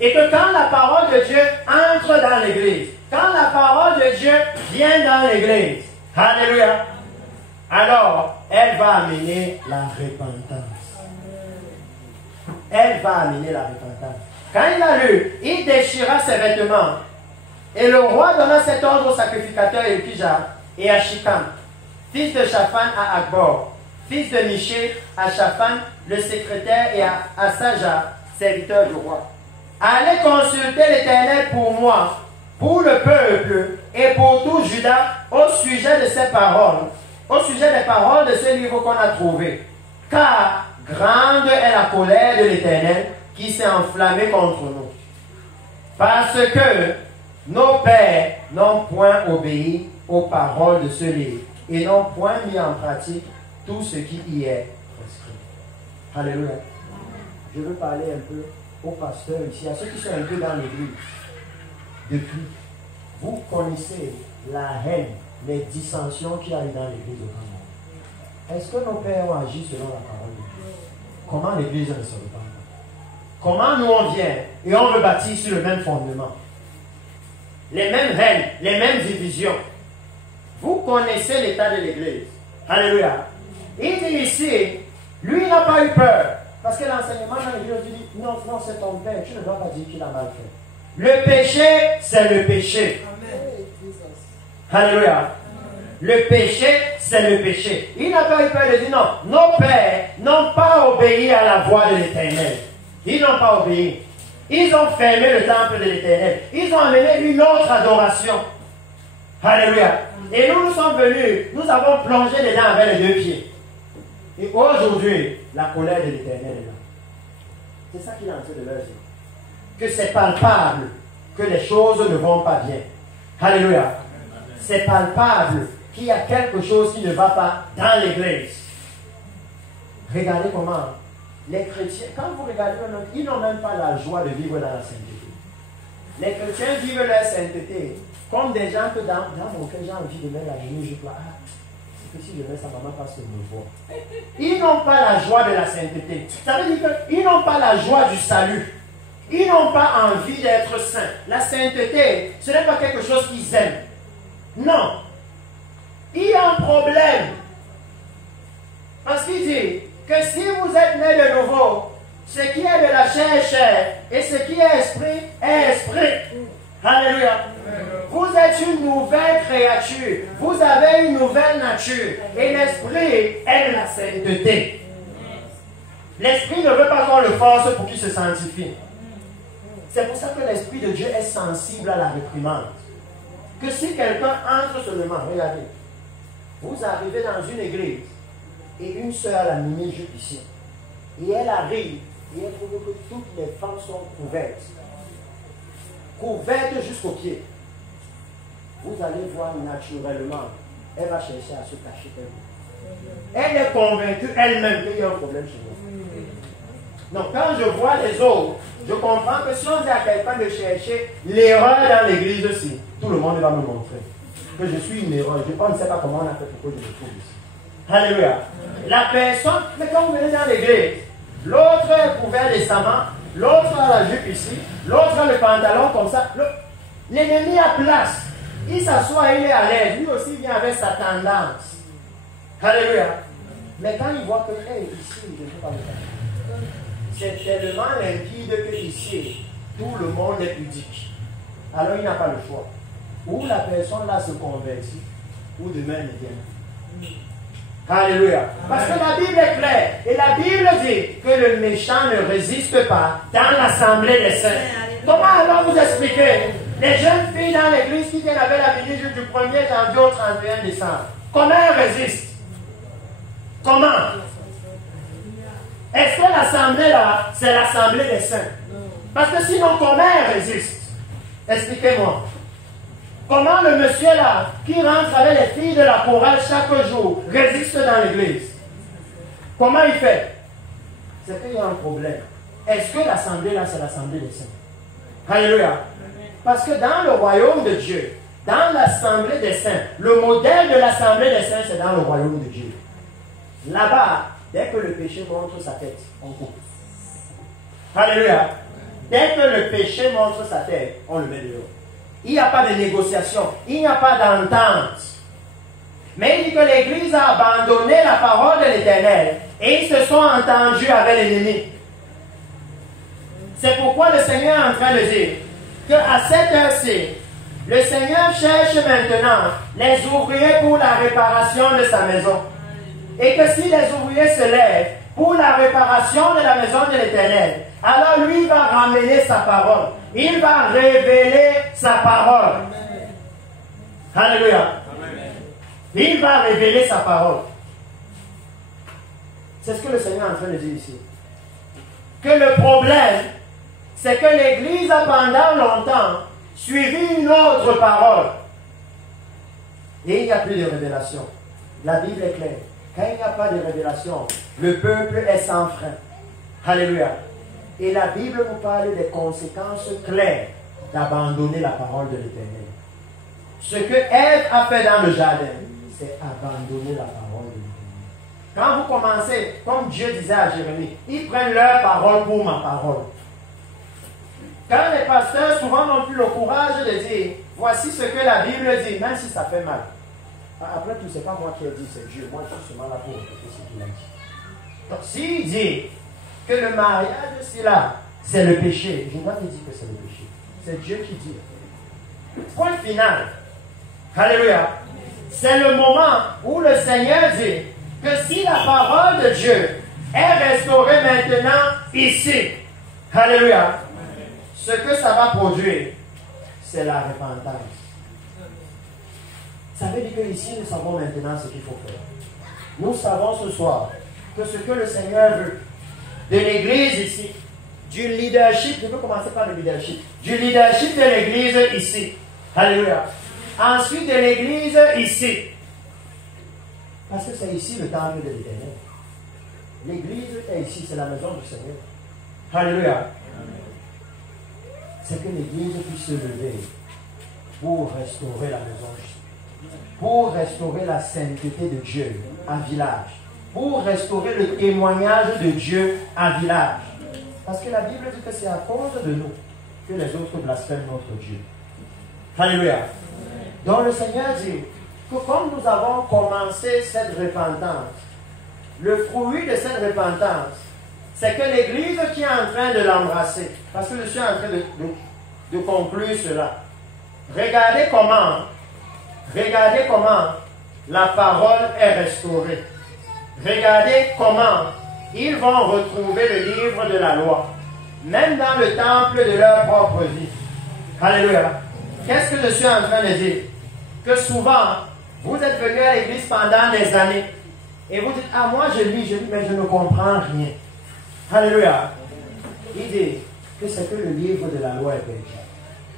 Et que quand la parole de Dieu entre dans l'Église, quand la parole de Dieu vient dans l'Église, alléluia, alors elle va amener la repentance. Elle va amener la repentance. Quand il a lu, il déchira ses vêtements. Et le roi donna cet ordre au sacrificateur Ilkija et à Shikam, fils de Shaphan à Akbor, fils de Miché à Shaphan, le secrétaire, et à Asaja, serviteur du roi. Allez consulter l'Éternel pour moi, pour le peuple et pour tout Juda au sujet de ces paroles, au sujet des paroles de ce livre qu'on a trouvé. Car grande est la colère de l'Éternel qui s'est enflammée contre nous. Parce que nos pères n'ont point obéi aux paroles de ce livre et n'ont point mis en pratique tout ce qui y est prescrit. Alléluia. Je veux parler un peu aux pasteurs ici, à ceux qui sont un peu dans l'église. Depuis, vous connaissez la haine, les dissensions qui arrivent dans l'église au Cameroun. Est-ce que nos pères ont agi selon la parole de Dieu? Comment l'église ne se repent pas? Comment nous on vient et on veut bâtir sur le même fondement? Les mêmes haines, les mêmes divisions. Vous connaissez l'état de l'église. Alléluia. Il dit ici, lui il n'a pas eu peur. Parce que l'enseignement dans l'église dit, non, non, c'est ton père, tu ne dois pas dire qu'il a mal fait. Le péché, c'est le péché. Amen. Alléluia. Le péché, c'est le péché. Il n'a pas eu peur de dire, non, nos pères n'ont pas obéi à la voix de l'Éternel. Ils n'ont pas obéi. Ils ont fermé le temple de l'Éternel. Ils ont amené une autre adoration. Alléluia. Et nous sommes venus, nous avons plongé dedans avec les deux pieds. Et aujourd'hui, la colère de l'Éternel est là. C'est ça qu'il est en train de leur dire. Que c'est palpable. que les choses ne vont pas bien. Alléluia. C'est palpable qu'il y a quelque chose qui ne va pas dans l'église. Regardez comment les chrétiens, quand vous regardez, ils n'ont même pas la joie de vivre dans la sainteté. Les chrétiens vivent leur sainteté comme des gens que dans mon cœur, j'ai envie de mettre la journée, je crois, c'est que si je mets sa maman parce que me voit. Ils n'ont pas la joie de la sainteté. Ça veut dire qu'ils n'ont pas la joie du salut. Ils n'ont pas envie d'être saints. La sainteté, ce n'est pas quelque chose qu'ils aiment. Non. Il y a un problème. Parce qu'il dit que si vous êtes né de nouveau, ce qui est de la chair est chair, et ce qui est esprit est esprit. Alléluia. Vous êtes une nouvelle créature. Vous avez une nouvelle nature. Et l'esprit est de la sainteté. L'esprit ne veut pas qu'on le force pour qu'il se sanctifie. C'est pour ça que l'Esprit de Dieu est sensible à la réprimande. Que si quelqu'un entre seulement, regardez, vous arrivez dans une église et une sœur l'a mis juste ici. Et elle arrive et elle trouve que toutes les femmes sont couvertes. Couvertes jusqu'aux pieds. Vous allez voir naturellement, elle va chercher à se cacher elle. Elle est convaincue elle-même qu'il y a un problème chez vous. Donc quand je vois les autres, je comprends que si on dit à quelqu'un de chercher l'erreur dans l'église aussi, tout le monde va me montrer que je suis une erreur. On ne sait pas comment on a fait pour que je me trouve ici. Alléluia. La personne, mais quand vous venez dans l'église, l'autre est couvert décemment, l'autre a la jupe ici, l'autre a le pantalon comme ça. L'ennemi a place. Il s'assoit, il est à l'aise. Lui aussi vient avec sa tendance. Alléluia. Mais quand il voit que, hey, ici, je ne peux pas le faire. C'est tellement limpide que ici, tout le monde est pudique. Alors il n'a pas le choix. Ou la personne là se convertit, ou demain il vient. Alléluia. Parce que la Bible est claire. Et la Bible dit que le méchant ne résiste pas dans l'assemblée des saints. Comment alors vous expliquer les jeunes filles dans l'église qui viennent avec la venue du 1er janvier au 31 décembre? Comment elles résistent? Comment? Est-ce que l'assemblée là, c'est l'assemblée des saints? Parce que sinon, comment elles résistent? Expliquez-moi. Comment le monsieur là, qui rentre avec les filles de la chorale chaque jour, résiste dans l'église? Comment il fait? C'est qu'il y a un problème. Est-ce que l'assemblée là, c'est l'assemblée des saints? Alléluia. Parce que dans le royaume de Dieu, dans l'assemblée des saints, le modèle de l'assemblée des saints, c'est dans le royaume de Dieu. Là-bas, dès que le péché montre sa tête, on coupe. Alléluia. Dès que le péché montre sa tête, on le met dehors. Il n'y a pas de négociation, il n'y a pas d'entente. Mais il dit que l'Église a abandonné la parole de l'Éternel et ils se sont entendus avec l'ennemi. C'est pourquoi le Seigneur est en train de dire qu'à cette heure-ci, le Seigneur cherche maintenant les ouvriers pour la réparation de sa maison. Et que si les ouvriers se lèvent pour la réparation de la maison de l'Éternel, alors lui va ramener sa parole. Il va révéler sa parole. Alléluia. Il va révéler sa parole. C'est ce que le Seigneur est en train de dire ici. Que le problème, c'est que l'Église a pendant longtemps suivi une autre parole. Et il n'y a plus de révélation. La Bible est claire. Quand il n'y a pas de révélation, le peuple est sans frein. Alléluia. Et la Bible vous parle des conséquences claires d'abandonner la parole de l'Éternel. Ce que Ève a fait dans le jardin, c'est abandonner la parole de l'Éternel. Quand vous commencez, comme Dieu disait à Jérémie, ils prennent leur parole pour ma parole. Quand les pasteurs souvent n'ont plus le courage de dire, voici ce que la Bible dit, même si ça fait mal. Après tout, ce n'est pas moi qui ai dit, c'est Dieu. Moi, je suis seulement là pour répéter ce qu'il a dit. Donc, s'il dit que le mariage, c'est là, c'est le péché, je dois te dire que c'est le péché. C'est Dieu qui dit. Point final. Alléluia. C'est le moment où le Seigneur dit que si la parole de Dieu est restaurée maintenant ici, alléluia, ce que ça va produire, c'est la repentance. Ça veut dire qu'ici, nous savons maintenant ce qu'il faut faire. Nous savons ce soir que ce que le Seigneur veut de l'Église ici, du leadership, je veux commencer par le leadership, du leadership de l'église ici. Alléluia. Ensuite de l'église ici. Parce que c'est ici le temple de l'Éternel. L'église est ici, c'est la maison du Seigneur. Alléluia. C'est que l'église puisse se lever pour restaurer la maison du Seigneur, pour restaurer la sainteté de Dieu en village, pour restaurer le témoignage de Dieu en village. Parce que la Bible dit que c'est à cause de nous que les autres blasphèment notre Dieu. Alléluia. Donc le Seigneur dit que comme nous avons commencé cette repentance, le fruit de cette repentance, c'est que l'Église qui est en train de l'embrasser, parce que je suis en train de conclure cela. Regardez comment la parole est restaurée. Regardez comment ils vont retrouver le livre de la loi, même dans le temple de leur propre vie. Alléluia. Qu'est-ce que je suis en train de dire? Que souvent, vous êtes venus à l'église pendant des années et vous dites, ah moi je lis, mais je ne comprends rien. Alléluia. Il dit que c'est que le livre de la loi est perdu.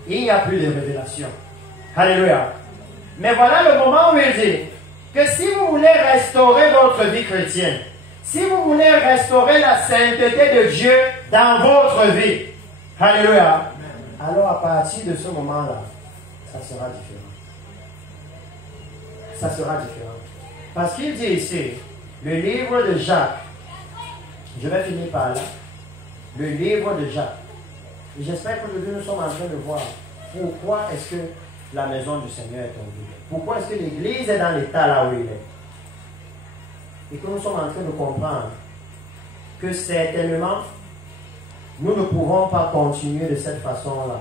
Il n'y a plus de révélation. Alléluia. Mais voilà le moment où il dit que si vous voulez restaurer votre vie chrétienne, si vous voulez restaurer la sainteté de Dieu dans votre vie, alléluia, alors à partir de ce moment-là, ça sera différent. Ça sera différent. Parce qu'il dit ici, le livre de Jacques, je vais finir par là, le livre de Jacques. Et j'espère qu'aujourd'hui nous sommes en train de voir pourquoi est-ce que la maison du Seigneur est tombée. Pourquoi est-ce que l'église est dans l'état là où il est. Et que nous sommes en train de comprendre que certainement, nous ne pouvons pas continuer de cette façon-là.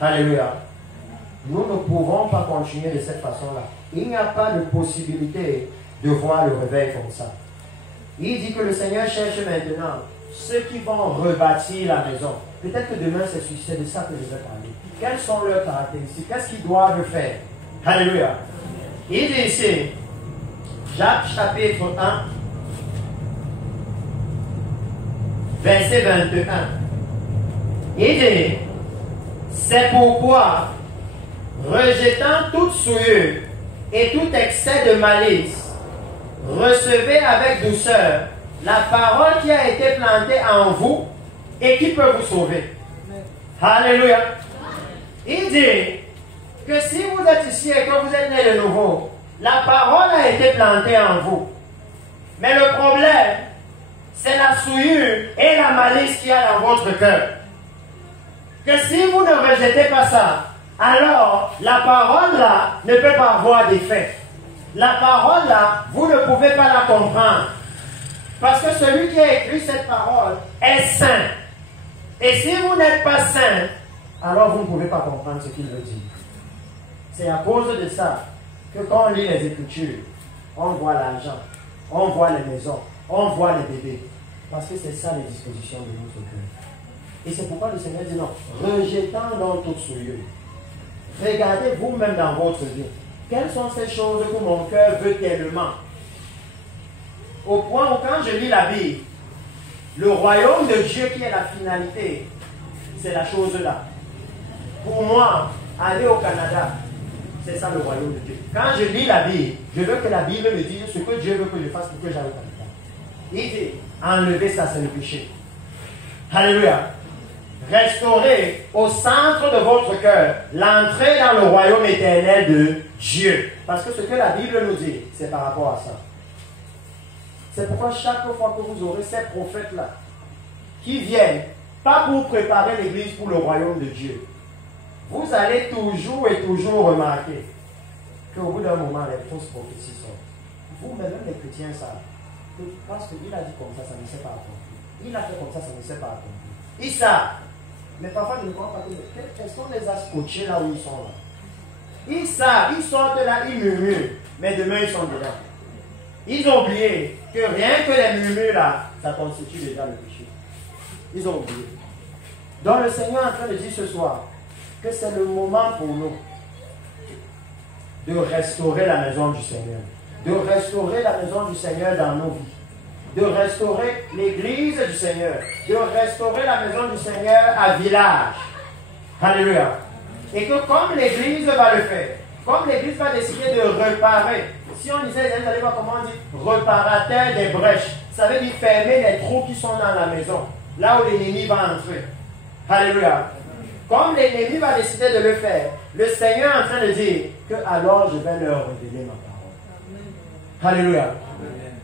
Alléluia. Nous ne pouvons pas continuer de cette façon-là. Il n'y a pas de possibilité de voir le réveil comme ça. Il dit que le Seigneur cherche maintenant ceux qui vont rebâtir la maison. Peut-être que demain c'est de ça que je vais parler. Quelles sont leurs caractéristiques? Qu'est-ce qu'ils doivent faire? Alléluia. Il dit ici, Jacques chapitre 1, verset 21. Il dit, c'est pourquoi, rejetant toute souillure et tout excès de malice, recevez avec douceur la parole qui a été plantée en vous et qui peut vous sauver. Alléluia. Il dit que si vous êtes ici et que vous êtes né de nouveau, la parole a été plantée en vous. Mais le problème, c'est la souillure et la malice qu'il y a dans votre cœur. Que si vous ne rejetez pas ça, alors la parole là ne peut pas avoir d'effet. La parole là, vous ne pouvez pas la comprendre. Parce que celui qui a écrit cette parole est saint. Et si vous n'êtes pas saint, alors vous ne pouvez pas comprendre ce qu'il veut dire. C'est à cause de ça que quand on lit les Écritures, on voit l'argent, on voit les maisons, on voit les bébés. Parce que c'est ça les dispositions de notre cœur. Et c'est pourquoi le Seigneur dit non, rejetant donc toute souillure. Regardez vous-même dans votre vie. Quelles sont ces choses que mon cœur veut tellement? Au point où quand je lis la Bible, le royaume de Dieu qui est la finalité, c'est la chose là. Pour moi, aller au Canada, c'est ça le royaume de Dieu. Quand je lis la Bible, je veux que la Bible me dise ce que Dieu veut que je fasse pour que j'aille au Canada. Il dit, enlever ça, c'est le péché. Alléluia. Restaurer au centre de votre cœur l'entrée dans le royaume éternel de Dieu. Parce que ce que la Bible nous dit, c'est par rapport à ça. C'est pourquoi chaque fois que vous aurez ces prophètes-là qui viennent, pas pour préparer l'église pour le royaume de Dieu, vous allez toujours et toujours remarquer qu'au bout d'un moment, les fausses prophéties sortent. Vous-même, les chrétiens savent. Parce qu'il a dit comme ça ne s'est pas accompli. Il a fait comme ça ne s'est pas accompli. Ils savent. Mais parfois, je ne comprends pas quels sont les a scotchés là où ils sont là. Ils savent, ils sortent là, ils murmurent. Mais demain, ils sont dedans. Ils ont oublié que rien que les murmures là, ça constitue déjà le péché. Ils ont oublié. Donc le Seigneur est en train de dire ce soir que c'est le moment pour nous de restaurer la maison du Seigneur. De restaurer la maison du Seigneur dans nos vies. de restaurer l'église du Seigneur, de restaurer la maison du Seigneur à village. Alléluia. Et que comme l'église va le faire, comme l'église va décider de réparer, si on disait, vous allez voir comment on dit, réparateur des brèches, ça veut dire fermer les trous qui sont dans la maison, là où l'ennemi va entrer. Alléluia. Comme l'ennemi va décider de le faire, le Seigneur est en train de dire que alors je vais leur révéler ma parole. Alléluia.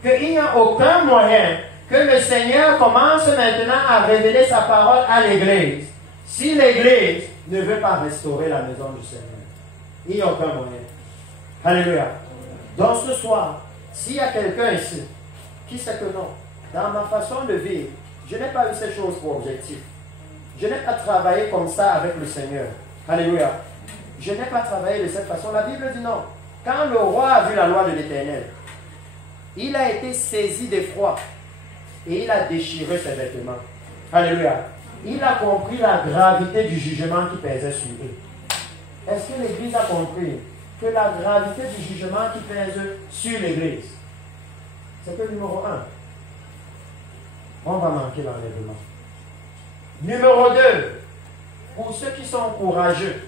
Qu'il n'y a aucun moyen que le Seigneur commence maintenant à révéler sa parole à l'église si l'église ne veut pas restaurer la maison du Seigneur. Il n'y a aucun moyen. Alléluia. Donc ce soir, s'il y a quelqu'un ici qui sait que non, dans ma façon de vivre, je n'ai pas eu ces choses pour objectif. Je n'ai pas travaillé comme ça avec le Seigneur. Alléluia. Je n'ai pas travaillé de cette façon. La Bible dit non. Quand le roi a vu la loi de l'Éternel, il a été saisi d'effroi et il a déchiré ses vêtements. Alléluia. Il a compris la gravité du jugement qui pesait sur eux. Est-ce que l'Église a compris que la gravité du jugement qui pèse sur l'Église, c'est que numéro 1, on va manquer l'enlèvement. Numéro 2, pour ceux qui sont courageux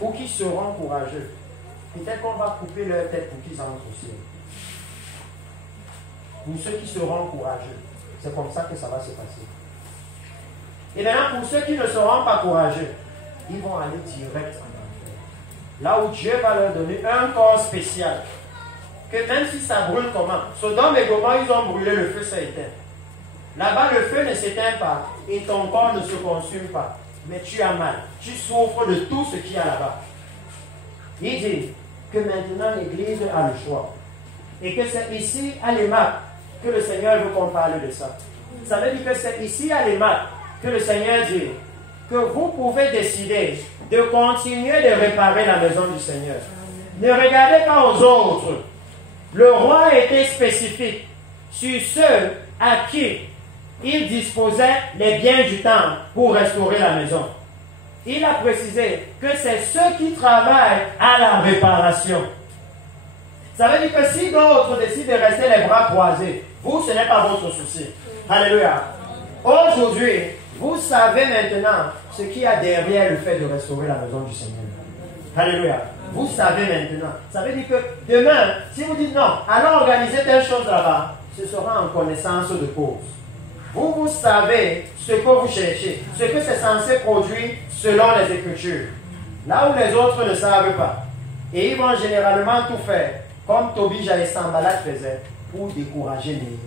ou qui seront courageux, peut-être qu'on va couper leur tête pour qu'ils entrent au ciel. Pour ceux qui seront courageux, c'est comme ça que ça va se passer. Et maintenant, pour ceux qui ne seront pas courageux, ils vont aller direct en enfer. Là où Dieu va leur donner un corps spécial. Que même si ça brûle comment, Sodome et Gomorrhe, ils ont brûlé, le feu s'est éteint. Là-bas, le feu ne s'éteint pas et ton corps ne se consume pas. Mais tu as mal. Tu souffres de tout ce qu'il y a là-bas. Il dit que maintenant l'Église a le choix. Et que c'est ici à l'EMAC que le Seigneur veut qu'on parle de ça. Ça veut dire que c'est ici à l'EMAC que le Seigneur dit que vous pouvez décider de continuer de réparer la maison du Seigneur. Ne regardez pas aux autres. Le roi était spécifique sur ceux à qui il disposait les biens du temps pour restaurer la maison. Il a précisé que c'est ceux qui travaillent à la réparation. Ça veut dire que si d'autres décident de rester les bras croisés, vous, ce n'est pas votre souci. Alléluia. Aujourd'hui, vous savez maintenant ce qu'il y a derrière le fait de restaurer la maison du Seigneur. Alléluia. Vous savez maintenant. Ça veut dire que demain, si vous dites non, allons organiser telle chose là-bas, ce sera en connaissance de cause. Vous savez ce que vous cherchez, ce que c'est censé produire selon les Écritures. Là où les autres ne savent pas. Et ils vont généralement tout faire, comme Tobija et Sambalat faisaient, pour décourager Néhémie.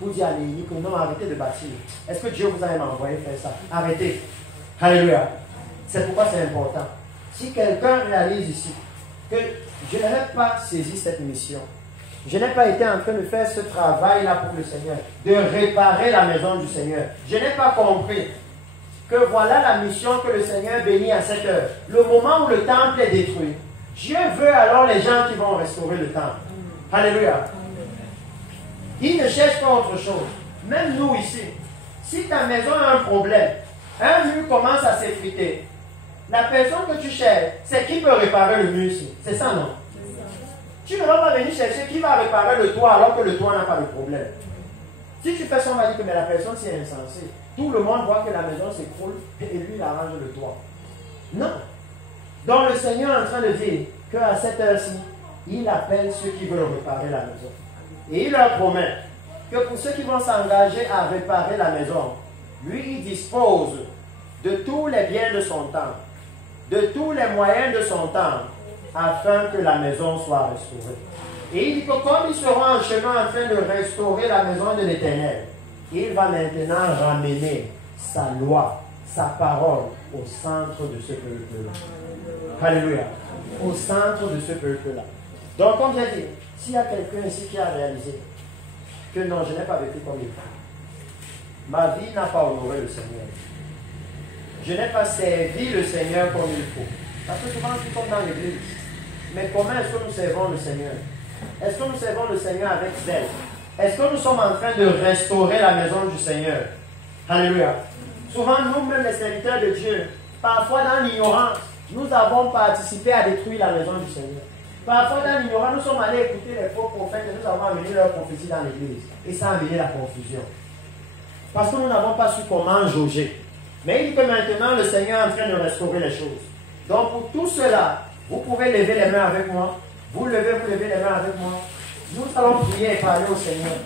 Pour dire à Néhémie que non, arrêtez de bâtir. Est-ce que Dieu vous a même envoyé faire ça? Arrêtez. Alléluia. C'est pourquoi c'est important. Si quelqu'un réalise ici que je n'ai pas saisi cette mission, je n'ai pas été en train de faire ce travail-là pour le Seigneur, de réparer la maison du Seigneur. Je n'ai pas compris que voilà la mission que le Seigneur bénit à cette heure. Le moment où le temple est détruit, Dieu veut alors les gens qui vont restaurer le temple. Alléluia. Il ne cherche pas autre chose. Même nous ici, si ta maison a un problème, un mur commence à s'effriter, la personne que tu cherches, c'est qui peut réparer le mur ici. C'est ça, non? Tu ne vas pas venir chercher qui va réparer le toit alors que le toit n'a pas de problème. Si tu fais ça, on va dire que mais la personne c'est insensé. Tout le monde voit que la maison s'écroule et lui il arrange le toit. Non. Donc le Seigneur est en train de dire qu'à cette heure-ci, il appelle ceux qui veulent réparer la maison. Et il leur promet que pour ceux qui vont s'engager à réparer la maison, lui il dispose de tous les biens de son temps, de tous les moyens de son temps, afin que la maison soit restaurée. Et il dit que comme ils seront en chemin en train de restaurer la maison de l'Éternel, il va maintenant ramener sa loi, sa parole au centre de ce peuple-là. Alléluia. Au centre de ce peuple-là. Donc, comme j'ai dit, s'il y a quelqu'un ici qui a réalisé que non, je n'ai pas vécu comme il faut, ma vie n'a pas honoré le Seigneur, je n'ai pas servi le Seigneur comme il faut. Parce que souvent, nous sommes dans l'église. Mais comment est-ce que nous servons le Seigneur? Est-ce que nous servons le Seigneur avec zèle? Est-ce que nous sommes en train de restaurer la maison du Seigneur? Alléluia. Souvent, nous-mêmes, les serviteurs de Dieu, parfois dans l'ignorance, nous avons participé à détruire la maison du Seigneur. Parfois, dans l'ignorance, nous sommes allés écouter les faux prophètes et nous avons amené leur prophétie dans l'église. Et ça a amené la confusion. Parce que nous n'avons pas su comment jauger. Mais il dit que maintenant, le Seigneur est en train de restaurer les choses. Donc, pour tout cela, vous pouvez lever les mains avec moi. Vous levez les mains avec moi. Nous allons prier et parler au Seigneur.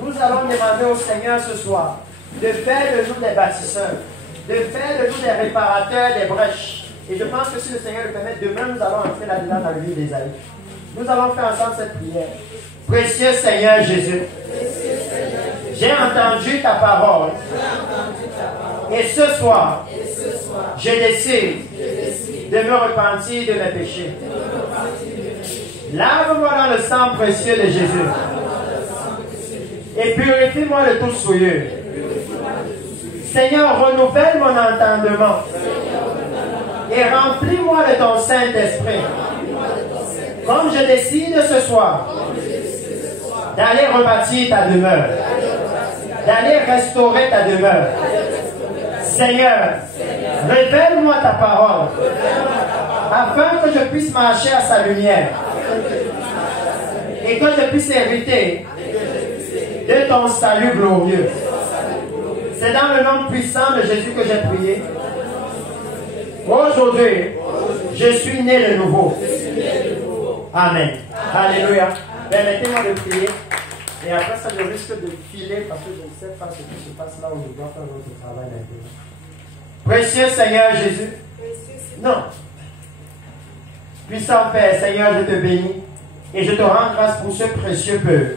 Nous allons demander au Seigneur ce soir de faire de nous des bâtisseurs, de faire de nous des réparateurs des brèches. Et je pense que si le Seigneur le permet, demain nous allons entrer là-dedans dans le livre d'Ésaïe. Nous allons faire ensemble cette prière. Précieux Seigneur Jésus, j'ai entendu ta parole. Et ce soir, je décide de me repentir de mes péchés. Lave-moi dans le sang précieux de Jésus. Et purifie-moi de toute souillure. Seigneur, renouvelle mon entendement. Et remplis-moi de ton Saint-Esprit. Comme je décide ce soir d'aller rebâtir ta demeure, d'aller restaurer ta demeure. Seigneur, révèle-moi ta parole, afin que je puisse marcher à sa lumière et que je puisse hériter de ton salut glorieux. C'est dans le nom puissant de Jésus que j'ai prié. Aujourd'hui, je suis né de nouveau. Amen. Alléluia. Permettez-moi de prier. Et après ça, je risque de filer parce que je ne sais pas ce qui se passe là où je dois faire notre travail maintenant. Précieux Seigneur Jésus. Non. Puissant Père, Seigneur, je te bénis. Et je te rends grâce pour ce précieux peuple.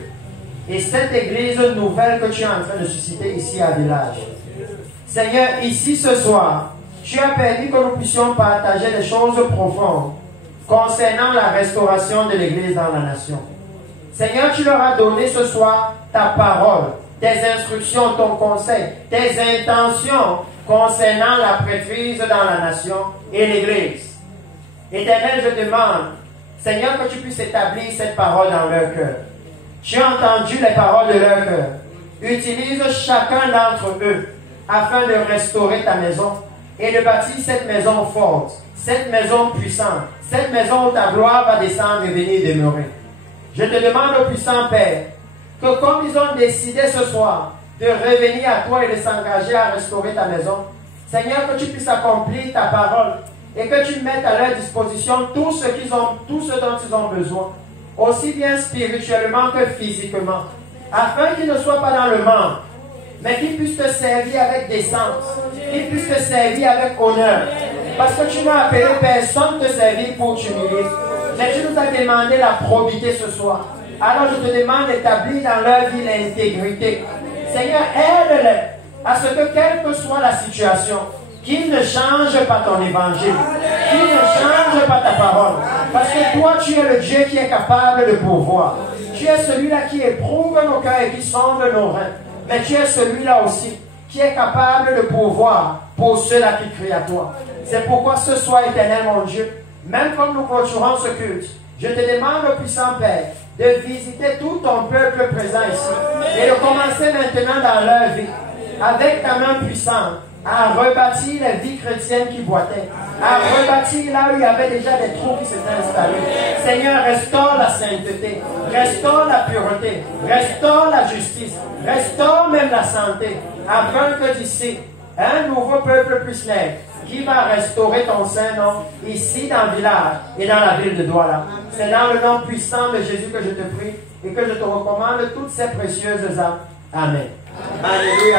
Et cette église nouvelle que tu es en train de susciter ici à Village. Seigneur, ici ce soir, tu as permis que nous puissions partager des choses profondes concernant la restauration de l'église dans la nation. Seigneur, tu leur as donné ce soir ta parole, tes instructions, ton conseil, tes intentions concernant la prêtrise dans la nation et l'église. Éternel, je demande, Seigneur, que tu puisses établir cette parole dans leur cœur. Tu as entendu les paroles de leur cœur. Utilise chacun d'entre eux afin de restaurer ta maison et de bâtir cette maison forte, cette maison puissante, cette maison où ta gloire va descendre et venir demeurer. Je te demande, ô puissant Père, que comme ils ont décidé ce soir de revenir à toi et de s'engager à restaurer ta maison, Seigneur, que tu puisses accomplir ta parole et que tu mettes à leur disposition tout ce dont ils ont besoin, aussi bien spirituellement que physiquement, afin qu'ils ne soient pas dans le manque, mais qu'ils puissent te servir avec décence, qu'ils puissent te servir avec honneur. Parce que tu n'as appelé personne te servir pour t'humilier, mais tu nous as demandé la probité ce soir. Alors je te demande d'établir dans leur vie l'intégrité. Seigneur, aide-les à ce que, quelle que soit la situation, qu'ils ne changent pas ton évangile, qu'ils ne changent pas ta parole. Parce que toi, tu es le Dieu qui est capable de pourvoir. Tu es celui-là qui éprouve nos cœurs et qui sonde nos reins. Mais tu es celui-là aussi qui est capable de pourvoir pour ceux-là qui crient à toi. C'est pourquoi ce soir, éternel mon Dieu, même comme nous clôturons ce culte, je te demande, ô puissant Père, de visiter tout ton peuple présent ici et de commencer maintenant dans leur vie, avec ta main puissante, à rebâtir les vies chrétiennes qui boitaient, à rebâtir là où il y avait déjà des trous qui s'étaient installés. Seigneur, restaure la sainteté, restaure la pureté, restaure la justice, restaure même la santé, afin que d'ici, un nouveau peuple puisse naître, qui va restaurer ton Saint-Nom ici dans le village et dans la ville de Douala. C'est dans le nom puissant de Jésus que je te prie et que je te recommande toutes ces précieuses âmes. Amen. Alléluia.